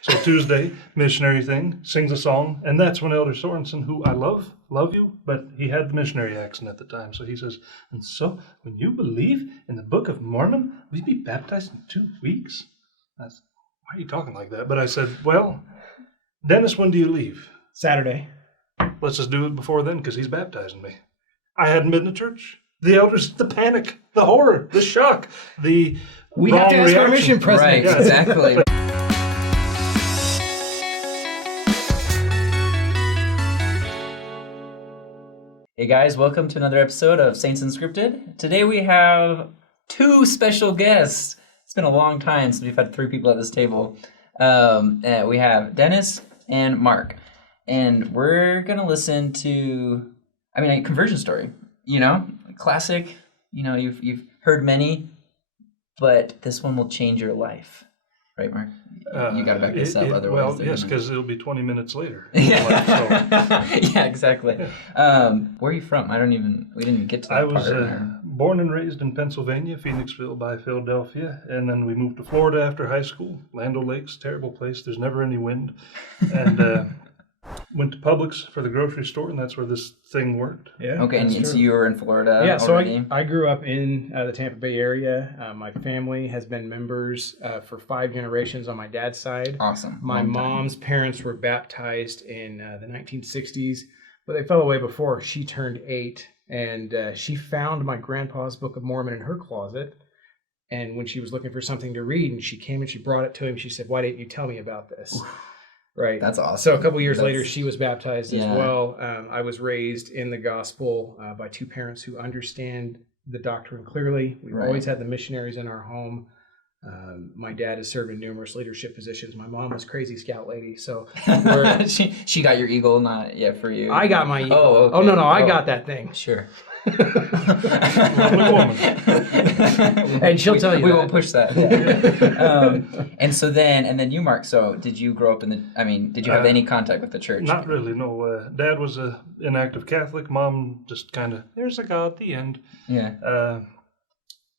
So Tuesday, missionary thing, sings a song, and that's when Elder Sorensen, who I love you, but he had the missionary accent at the time, so he says, and so when you believe in the Book of Mormon, will you be baptized in 2 weeks? I said, why are you talking like that? But I said, well, Dennis, when do you leave? Saturday. Let's just do it before then, because he's baptizing me. I hadn't been to church. The elders, the panic, the horror, the shock, the We have to ask our mission president. Right, Yeah. exactly. Hey guys, welcome to another episode of Saints Unscripted. Today we have two special guests. It's been a long time since we've had three people at this table. We have Dennis and Marc. And we're going to listen to, a conversion story, classic, you've heard many, but this one will change your life. Right, Marc? You got to back this up, otherwise. Well, yes, because it'll be 20 minutes later. Yeah, exactly. Where are you from? We didn't even get to that I was part. born and raised in Pennsylvania, Phoenixville by Philadelphia, and then we moved to Florida after high school. Land O'Lakes, terrible place. There's never any wind. And went to Publix for the grocery store, and that's where this thing worked. Yeah. Okay, and so you were in Florida Yeah, already? so I grew up in the Tampa Bay area. My family has been members for 5 generations on my dad's side. Awesome. My Long time. mom's parents were baptized in the 1960s, but they fell away before she turned 8. And she found my grandpa's Book of Mormon in her closet. And when she was looking for something to read, and she came and she brought it to him, she said, "Why didn't you tell me about this?" Right. That's awesome. So a couple years later, she was baptized as Yeah. well. I was raised in the gospel by 2 parents who understand the doctrine clearly. We've Right. always had the missionaries in our home. My dad has served in numerous leadership positions. My mom was crazy scout lady. So she got your eagle, not yet for you. I got my eagle. Oh, okay. Oh, no, I got that thing. Sure. Lovely woman. And she'll tell you we that. won't push that. Yeah. And then you, Marc. So did you grow up did you have any contact with the church? Not really, no. Dad was an inactive Catholic. Mom just kind of, there's a God, the end. Yeah.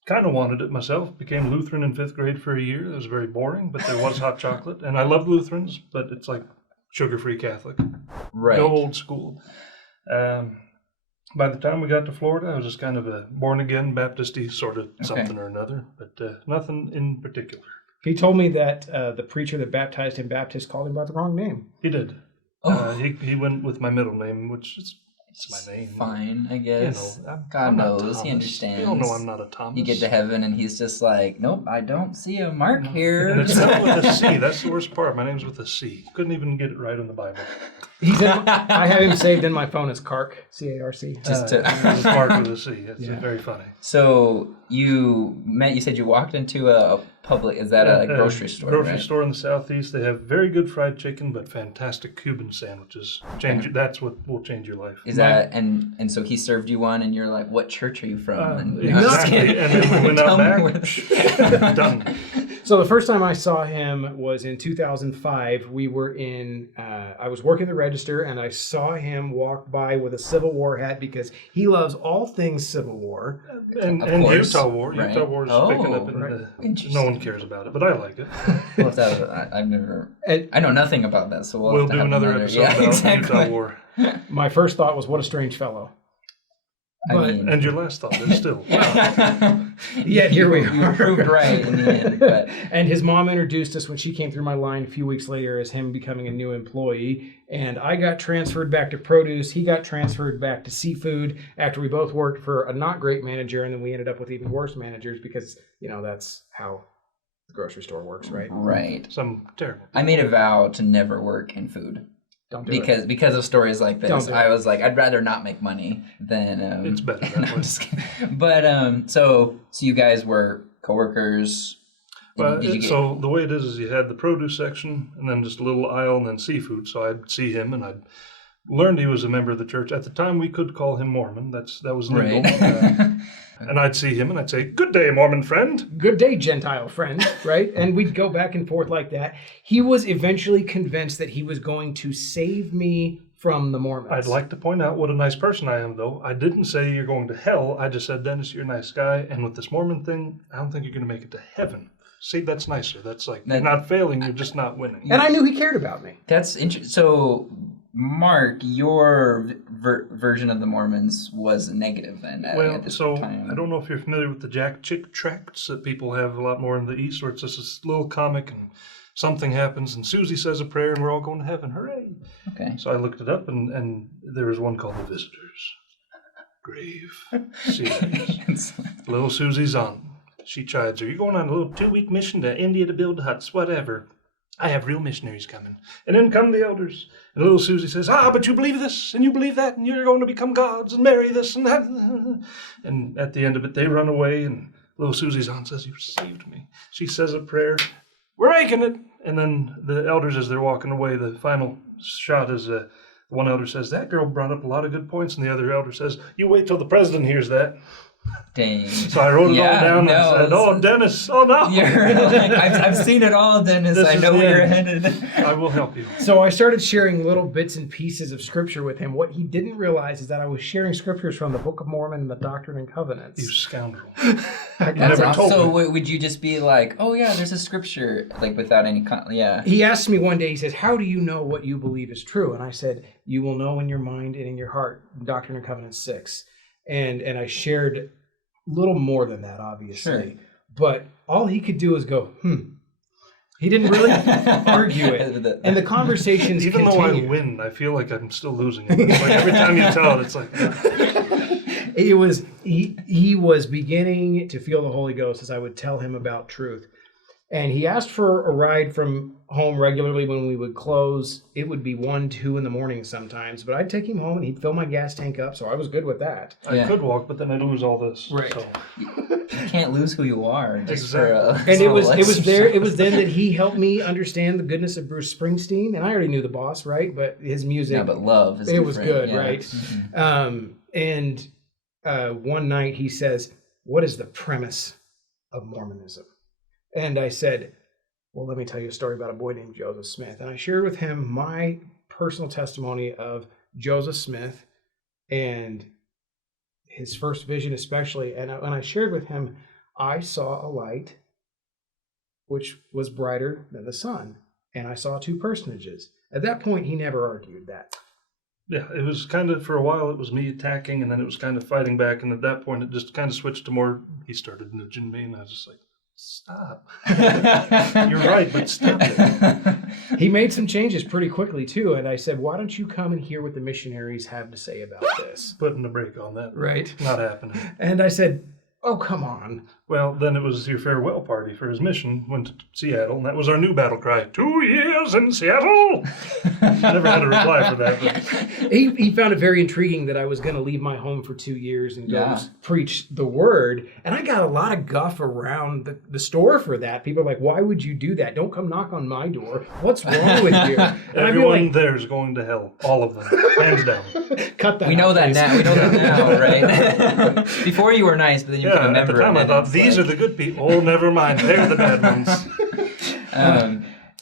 Kind of wanted it myself. Became Lutheran in 5th grade for a year. That was very boring, but there was hot chocolate. And I loved Lutherans, but it's like sugar-free Catholic. Right. Go old school. By the time we got to Florida, I was just kind of a born-again Baptist-y sort of something or another, but nothing in particular. He told me that the preacher that baptized him Baptist called him by the wrong name. He did. Oh. He went with my middle name, which is it's my name. Fine, I guess. God I'm not knows. He Thomas. understands. You don't know I'm not a Thomas. You get to heaven and he's just like, nope, I don't see a Marc here. And it's not with a C. That's the worst part. My name's with a C. Couldn't even get it right in the Bible. I have him saved in my phone as Carc, C-A-R-C. It's Mark with a C. It's very funny. So you said you walked into a Publix. Is that a grocery store? Grocery store in the southeast. They have very good fried chicken, but fantastic Cuban sandwiches. That's what will change your life. Is that and so he served you one, and you're like, "What church are you from?" Exactly. And then we went out back. Done. So the first time I saw him was in 2005. We were in, I was working the register, and I saw him walk by with a Civil War hat because he loves all things Civil War. And course, Utah War. right. Utah War is picking up. No one cares about it, but I like it. Well, I know nothing about that, so we'll have to do have another episode about Utah War. My first thought was, what a strange fellow. And your last thought is still. Yeah, here we are. You proved right in the end. But. And his mom introduced us when she came through my line a few weeks later as him becoming a new employee. And I got transferred back to produce. He got transferred back to seafood after we both worked for a not great manager. And then we ended up with even worse managers because, that's how the grocery store works, right? Right. Some terrible. I made a vow to never work in food. Don't do it. Because of stories like this, I it. was like, I'd rather not make money than. It's better. I'm just kidding. But so you guys were coworkers. So the way it is you had the produce section, and then just a little aisle, and then seafood. So I'd see him, and I'd learned he was a member of the church. At the time, we could call him Mormon. That was legal. Right. And I'd see him, and I'd say, "Good day, Mormon friend." Good day, Gentile friend, right? And we'd go back and forth like that. He was eventually convinced that he was going to save me from the Mormons. I'd like to point out what a nice person I am, though. I didn't say you're going to hell. I just said, Dennis, you're a nice guy, and with this Mormon thing, I don't think you're going to make it to heaven. See, that's nicer. That's like, you're not failing, you're just not winning. And I knew he cared about me. That's interesting. So, Mark, your version of the Mormons was negative then at this time. I don't know if you're familiar with the Jack Chick tracts that people have a lot more in the East, where it's just this little comic and something happens and Susie says a prayer and we're all going to heaven. Hooray! Okay. So I looked it up and there was one called The Visitors. Grave series. Little Susie's on. She chides her. You're going on a little 2-week mission to India to build huts, whatever. I have real missionaries coming. And then come the elders. And little Susie says, but you believe this, and you believe that, and you're going to become gods and marry this and that. And at the end of it, they run away, and little Susie's on says, you saved me. She says a prayer. We're making it. And then the elders, as they're walking away, the final shot is one elder says, that girl brought up a lot of good points. And the other elder says, you wait till the president hears that. Dang. So I wrote it all down and I said, Dennis, oh no. I've seen it all, Dennis. I know where you're headed. I will help you. So I started sharing little bits and pieces of scripture with him. What he didn't realize is that I was sharing scriptures from the Book of Mormon and the Doctrine and Covenants. You scoundrel. That's awesome. So would you just be like, oh yeah, there's a scripture, like without any, He asked me one day, he says, how do you know what you believe is true? And I said, you will know in your mind and in your heart, Doctrine and Covenants 6. And I shared a little more than that, obviously. Sure. But all he could do was go, He didn't really argue it. And the conversations Even continue. though I win, I feel like I'm still losing. It's like every time you tell it, it's like... He was beginning to feel the Holy Ghost as I would tell him about truth. And he asked for a ride from home regularly when we would close. It would be 1, 2 in the morning sometimes. But I'd take him home and he'd fill my gas tank up, so I was good with that. I could walk, but then I'd lose all this. Right. So. You can't lose who you are. Exactly. And it was then that he helped me understand the goodness of Bruce Springsteen. And I already knew the boss, right? But his music. Yeah, but love is different. Was good, yeah. right? Mm-hmm. One night he says, what is the premise of Mormonism? And I said, well, let me tell you a story about a boy named Joseph Smith. And I shared with him my personal testimony of Joseph Smith and his first vision especially. And when I shared with him, I saw a light which was brighter than the sun. And I saw 2 personages. At that point, he never argued that. Yeah, it was kind of, for a while, it was me attacking, and then it was kind of fighting back. And at that point, it just kind of switched to more, he started nudging me, and I was just like, stop. You're right, but stop it. He made some changes pretty quickly, too. And I said, why don't you come and hear what the missionaries have to say about this? Putting a break on that. Right. Not happening. And I said, oh, come on. Well, then it was your farewell party for his mission. Went to Seattle, and that was our new battle cry. 2 years in Seattle! Never had a reply for that. But... He found it very intriguing that I was going to leave my home for 2 years and go preach the word. And I got a lot of guff around the store for that. People are like, why would you do that? Don't come knock on my door. What's wrong with you? And everyone there's going to hell. All of them. Hands down. Cut that. We know that now. We know that now, right? Before you were nice, but then you became a member. At the time I thought, these are the good people. Oh, never mind. They're the bad ones.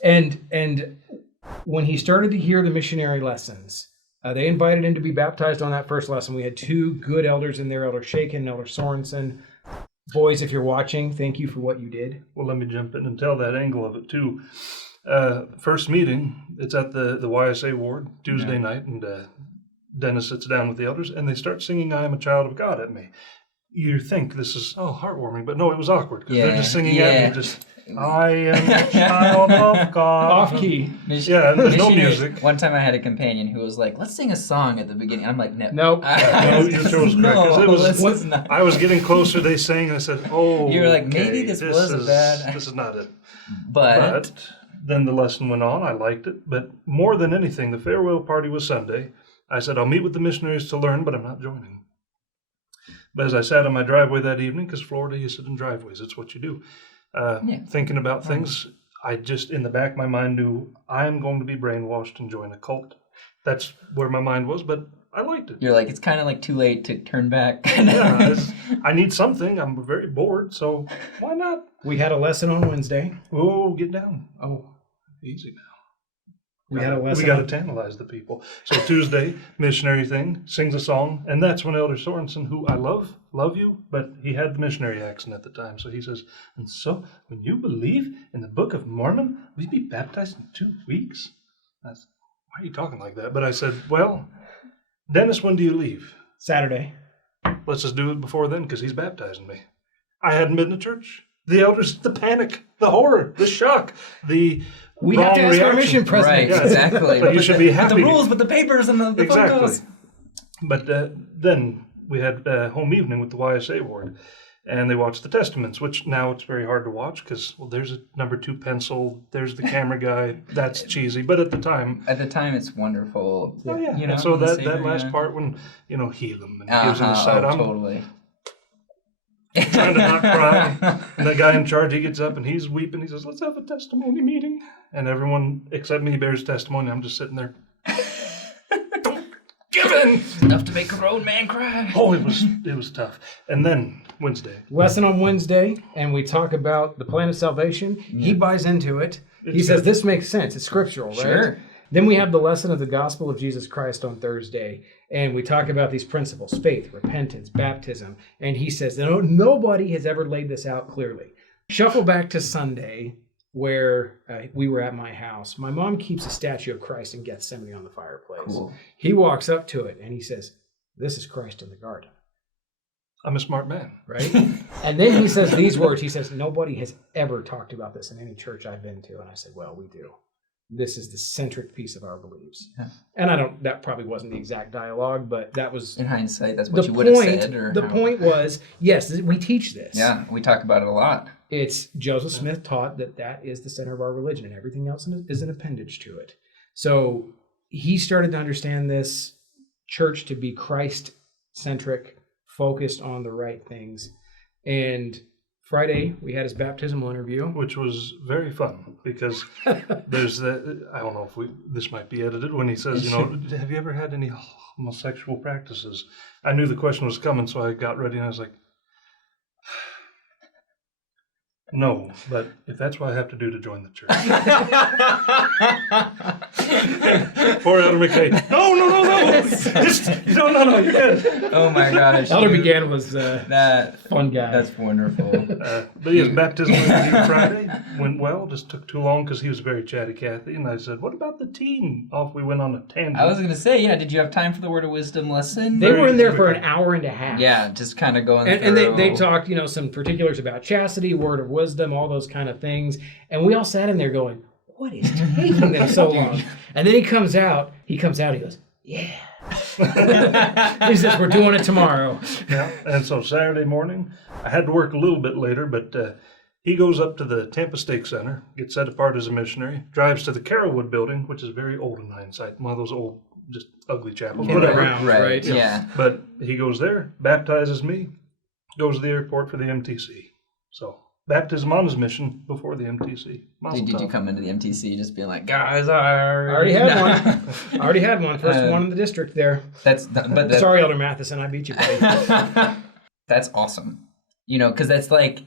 And when he started to hear the missionary lessons, they invited him to be baptized on that first lesson. We had 2 good elders in there, Elder Shaken and Elder Sorensen. Boys, if you're watching, thank you for what you did. Well, let me jump in and tell that angle of it, too. First meeting, it's at the YSA ward, Tuesday night, and Dennis sits down with the elders, and they start singing I Am a Child of God at me. You think this is, heartwarming, but no, it was awkward, because they're just singing at me, just... I am a child of God. Off key. Yeah, and there's no music. One time I had a companion who was like, let's sing a song at the beginning. I'm like, no. Nope. No, you chose correct. No, I was getting closer, they sang, and I said, you were like, maybe this was bad. This is not it. But then the lesson went on. I liked it. But more than anything, the farewell party was Sunday. I said, I'll meet with the missionaries to learn, but I'm not joining. But as I sat in my driveway that evening, because Florida, you sit in driveways. It's what you do. Thinking about things, I just, in the back of my mind, knew I'm going to be brainwashed and join a cult. That's where my mind was, but I liked it. You're like, it's kind of like too late to turn back. I need something. I'm very bored, so why not? We had a lesson on Wednesday. Oh, get down. Oh, easy now. We had a lesson. We got to tantalize the people. So Tuesday, missionary thing, sings a song, and that's when Elder Sorensen, who I love you, but he had the missionary accent at the time. So he says, and so when you believe in the Book of Mormon, will you be baptized in 2 weeks? I said, why are you talking like that? But I said, well, Dennis, when do you leave? Saturday. Let's just do it before then, because he's baptizing me. I hadn't been to church. The elders, the panic, the horror, the shock, the We wrong have to ask reaction. Permission, President. Right, Yeah. exactly. But you should be happy. The rules with the papers and the phone calls. But then we had home evening with the YSA ward, and they watched the Testaments, which now it's very hard to watch because, well, there's a number 2 pencil, there's the camera guy. That's cheesy. But at the time, It's wonderful. oh yeah. You know, And so the that Savior, last yeah. part when heal him and he gives him the side, I'm totally. trying to not cry. And the guy in charge, he gets up and he's weeping. He says, let's have a testimony meeting. And everyone except me bears testimony. I'm just sitting there. Don't give in. Enough to make a grown man cry. Oh, it was tough. And then Wednesday. Lesson on Wednesday, and we talk about the plan of salvation. He buys into it. He It's says good. this makes sense. It's scriptural, right? Sure. Then we have the lesson of the gospel of Jesus Christ on Thursday, and we talk about these principles: faith, repentance, baptism. And he says that nobody has ever laid this out clearly. Shuffle back to Sunday, where we were at my house. My mom keeps a statue of Christ in Gethsemane on the fireplace. Cool. He walks up to it and he says, "This is Christ in the garden." I'm a smart man. Right? And then he says these words. He says, "Nobody has ever talked about this in any church I've been to." And I said, "Well, we do. This is the centric piece of our beliefs." Yeah. And that probably wasn't the exact dialogue, but that was In hindsight, that's what the you would have point. said. Or The point was, yes, we teach this. Yeah, we talk about it a lot. It's Joseph Smith taught that is the center of our religion, and everything else is an appendage to it. So he started to understand this church to be Christ-centric, focused on the right things. And Friday, we had his baptismal interview. Which was very fun because there's that, I don't know if this might be edited, when he says, have you ever had any homosexual practices? I knew the question was coming, so I got ready and I was like, no, but if that's what I have to do to join the church. Poor Elder McKay. No. No, you're good. Oh my gosh. Elder dude. McGann was That fun guy. That's wonderful. But his baptism interview Friday went well, just took too long because he was very chatty Cathy. And I said, what about the teen? Off we went on a tangent. I was going to say, yeah, did you have time for the word of wisdom lesson? They were in there for an hour and a half. Yeah, just kind of going And through. they talked, some particulars about chastity, word of wisdom, all those kind of things. And we all sat in there going, what is taking them so long? And then he comes out, he goes, yeah. He says, we're doing it tomorrow. Yeah, and so Saturday morning, I had to work a little bit later, but he goes up to the Tampa Stake Center, gets set apart as a missionary, drives to the Carrollwood building, which is very old in hindsight, one of those old, just ugly chapels, Yeah, whatever. right? Yeah. But he goes there, baptizes me, goes to the airport for the MTC. So baptism on his mission before the MTC. Did you Mazel tov. come into the MTC just being like, guys, I already had one. I already had one. First one in the district there. But Sorry, Elder Matheson, I beat you, buddy. That's awesome. Because that's like,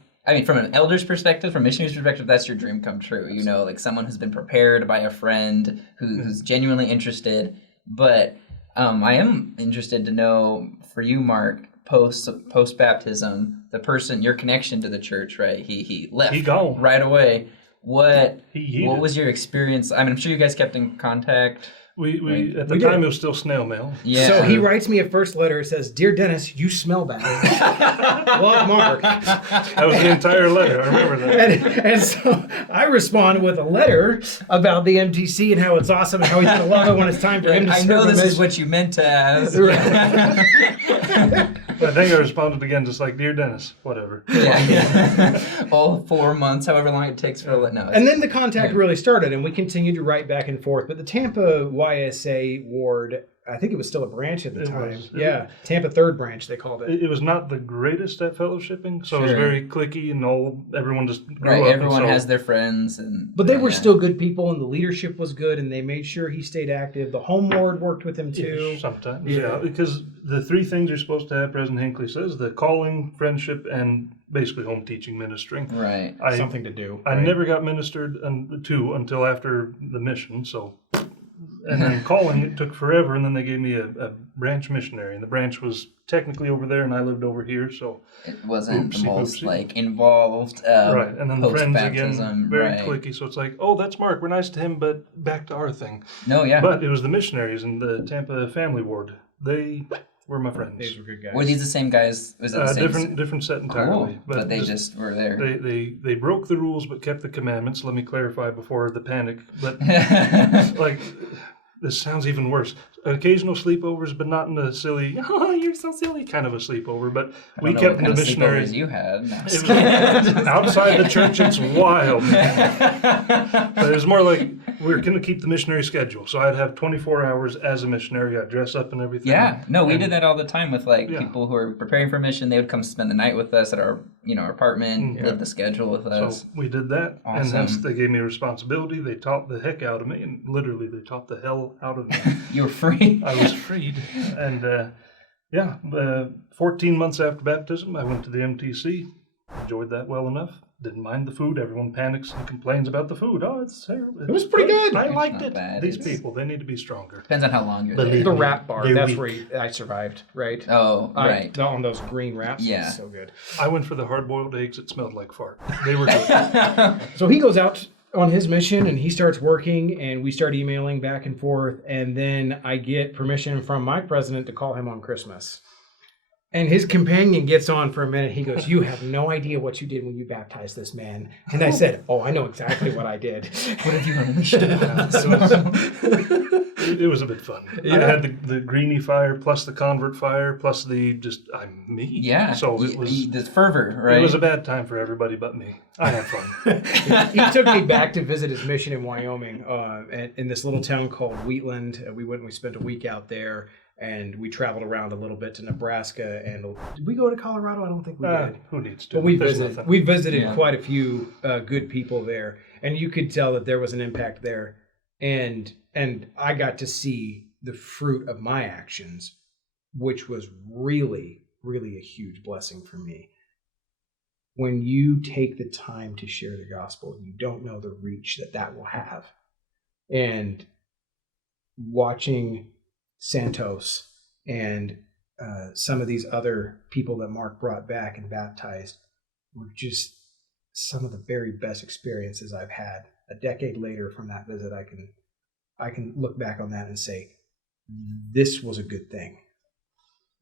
from an elder's perspective, from a missionary's perspective, that's your dream come true. Like someone who's been prepared by a friend who's genuinely interested. But I am interested to know, for you, Mark, post baptism, the person, your connection to the church, right? He left. He gone. Right away. What He was your experience? I'm sure you guys kept in contact. We at the We time did. it was still snail mail. Yeah. So he writes me a first letter. It says, "Dear Dennis, you smell bad." Love, Mark. That was the entire letter. I remember that. And so I responded with a letter about the MTC and how it's awesome and how he's going to love it when it's time for him to I serve know a this is mission. what you meant to ask. I think I responded again just like, "Dear Dennis, whatever." Yeah. All 4 months, however long it takes for a no. And then the contact really started, and we continued to write back and forth. But the Tampa YSA ward, I think it was still a branch at the It time. was. Yeah, Tampa 3rd branch, they called it. It was not the greatest at fellowshipping, so it was Sure. very cliquey and old. Everyone just grew Right, up. and everyone so has their friends, and But they were yeah. still good people, and the leadership was good, and they made sure he stayed active. The home ward worked with him too. Ish, sometimes, Yeah. yeah, because the 3 things you're supposed to have, President Hinckley says: the calling, friendship, and basically home teaching, ministering. Right. I Something to do. I right? never got ministered to until after the mission, so And then calling, it took forever, and then they gave me a branch missionary, and the branch was technically over there, and I lived over here, so it wasn't the most oopsie. like involved. Right, and then the friends again, post-baptism, very right. cliquey, so it's like, oh, that's Mark, we're nice to him, but back to our thing. No, yeah. But it was the missionaries in the Tampa family ward. They were my friends. These were good guys. Were these the same guys? Was it the same? Different set entirely. Cool. But they just were there. They broke the rules but kept the commandments. Let me clarify before the panic. But like, this sounds even worse. Occasional sleepovers, but not in a silly, oh, you're so silly kind of a sleepover. But we kept the missionaries. You had. No, it was outside the church. It's wild. But it was more like we were going to keep the missionary schedule. So I'd have 24 hours as a missionary. I'd dress up and everything. Yeah. No, we did that all the time with like Yeah. people who were preparing for mission. They would come spend the night with us at our apartment, live the schedule with us. So we did that, and Awesome. hence they gave me responsibility. They taught the heck out of me, and literally they taught the hell out of me. You were free. I was freed, and 14 months after baptism, I went to the MTC. Enjoyed that well enough. Didn't mind the food. Everyone panics and complains about the food. Oh, it's terrible. It was pretty good. I It's liked not it. bad. These It's- people, they need to be stronger. Depends on how long you're Believe there. The wrap bar, They're that's weak. where I survived, right? Oh, right. On those green wraps. Yeah. So good. I went for the hard-boiled eggs. It smelled like fart. They were good. So he goes out on his mission and he starts working and we start emailing back and forth. And then I get permission from my president to call him on Christmas. And his companion gets on for a minute. He goes, "You have no idea what you did when you baptized this man." And I said, "Oh, I know exactly what I did." What have you unleashed? It was a bit fun. Yeah. I had the greenie fire plus the convert fire plus the I'm me. Yeah. So it was the fervor, right? It was a bad time for everybody but me. I had fun. He took me back to visit his mission in Wyoming, in this little town called Wheatland. We went and we spent a week out there, and we traveled around a little bit to Nebraska. And did we go to Colorado? I don't think we did. Who needs to? But we There's visited. nothing. We visited Yeah. quite a few good people there, and you could tell that there was an impact there. And I got to see the fruit of my actions, which was really, really a huge blessing for me. When you take the time to share the gospel, you don't know the reach that will have. And watching Santos and some of these other people that Marc brought back and baptized were just some of the very best experiences I've had. A decade later from that visit, I can look back on that and say, this was a good thing.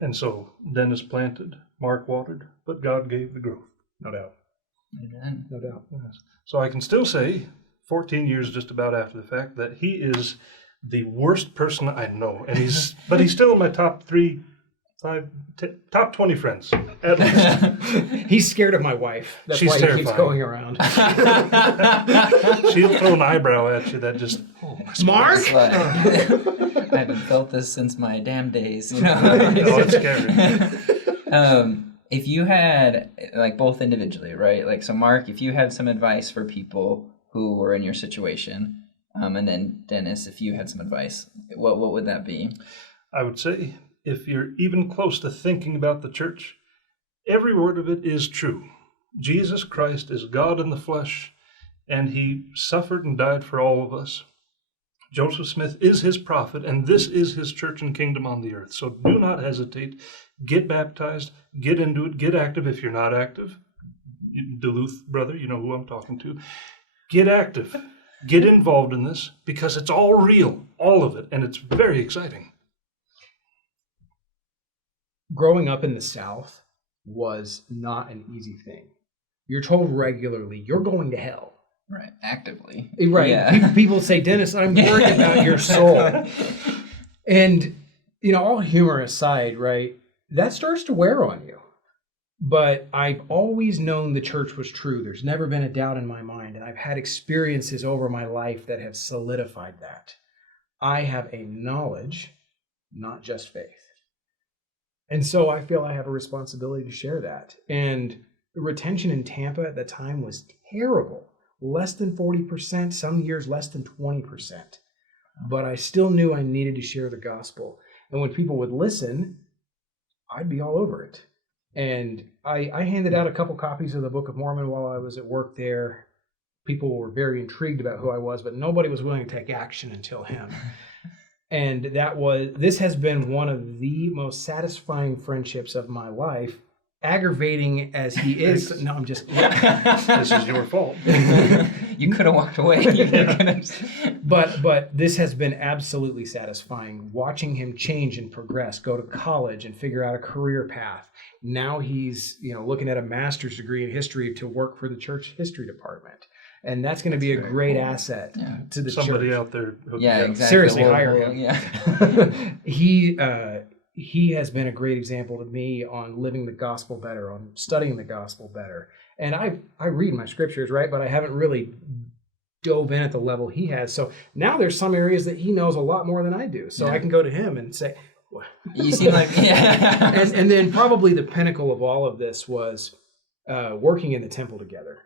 And so Dennis planted, Mark watered, but God gave the growth. No doubt. Amen. No doubt. Yes. So I can still say, 14 years just about after the fact, that he is the worst person I know, and but he's still in my top top 20 friends at least. He's scared of my wife. That's She's why he keeps terrifying. going around. She'll throw an eyebrow at you that just Marc? It's like, I haven't felt this since my damn days, No, it's scary. If you had, like, both individually, right? Like, so Marc, if you had some advice for people who were in your situation, and then Dennis, if you had some advice, what would that be? I would say, if you're even close to thinking about the church, every word of it is true. Jesus Christ is God in the flesh, and he suffered and died for all of us. Joseph Smith is his prophet, and this is his church and kingdom on the earth. So do not hesitate. Get baptized. Get into it. Get active if you're not active. Duluth brother, you know who I'm talking to. Get active. Get involved in this, because it's all real, all of it, and it's very exciting. Growing up in the South was not an easy thing. You're told regularly, you're going to hell. Right, actively. Right. Yeah. People say, "Dennis, I'm worried about your soul." And, all humor aside, right, that starts to wear on you. But I've always known the church was true. There's never been a doubt in my mind. And I've had experiences over my life that have solidified that. I have a knowledge, not just faith. And so I feel I have a responsibility to share that. And the retention in Tampa at the time was terrible. Less than 40%, some years less than 20%. But I still knew I needed to share the gospel. And when people would listen, I'd be all over it. And I handed out a couple copies of the Book of Mormon while I was at work there. People were very intrigued about who I was, but nobody was willing to take action until him. And this has been one of the most satisfying friendships of my life. Aggravating as he is, no, I'm just. This is your fault. You could have walked away. You could've... But this has been absolutely satisfying. Watching him change and progress, go to college and figure out a career path. Now he's looking at a master's degree in history to work for the church history department, and that's going to be a great asset to the Somebody church. out there. Exactly. Seriously, hire him. Yeah. He has been a great example to me on living the gospel better, on studying the gospel better. And I read my scriptures, right? But I haven't really dove in at the level he has. So now there's some areas that he knows a lot more than I do. So I can go to him and say, you seem like, and then probably the pinnacle of all of this was working in the temple together.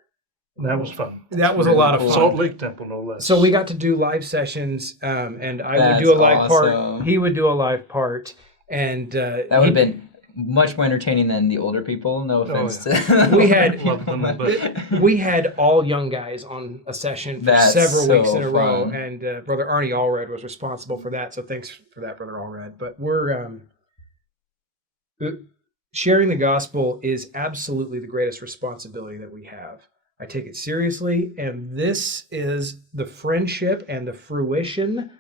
That was fun. That was a lot of fun. Salt Lake Temple, no less. So we got to do live sessions, and I That's would do a live awesome. part. He would do a live part. And that would have been much more entertaining than the older people. No offense to we had Love them, but we had all young guys on a session for several weeks in a row, and Brother Arnie Allred was responsible for that. So thanks for that, Brother Allred. But we're sharing the gospel is absolutely the greatest responsibility that we have. I take it seriously, and this is the friendship and the fruition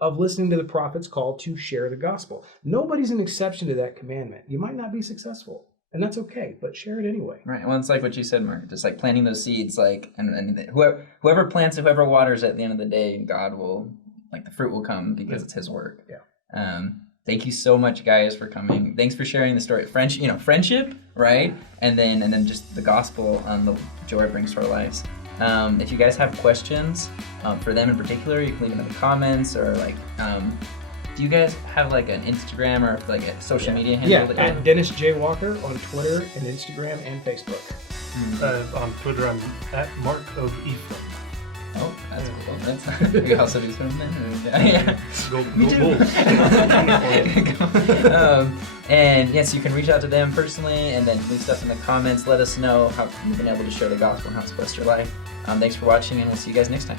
of listening to the prophet's call to share the gospel. Nobody's an exception to that commandment. You might not be successful, and that's okay, but share it anyway. Right. Well, it's like what you said, Mark. Just like planting those seeds, and whoever plants it, whoever waters it, at the end of the day, God will, the fruit will come because it's His work. Yeah. Thank you so much, guys, for coming. Thanks for sharing the story. Friendship, right? And then just the gospel, the joy it brings to our lives. If you guys have questions for them in particular, you can leave them in the comments, or do you guys have an Instagram or a social media handle? Yeah, at Dennis J. Walker on Twitter and Instagram and Facebook. On Twitter, I'm at Marc of Ephraim. Oh, that's cool. That's you also do swimming then? Yeah. Go Bulls. And yes, you can reach out to them personally, and then leave stuff in the comments. Let us know how you've been able to share the gospel and how it's blessed your life. Thanks for watching, and we'll see you guys next time.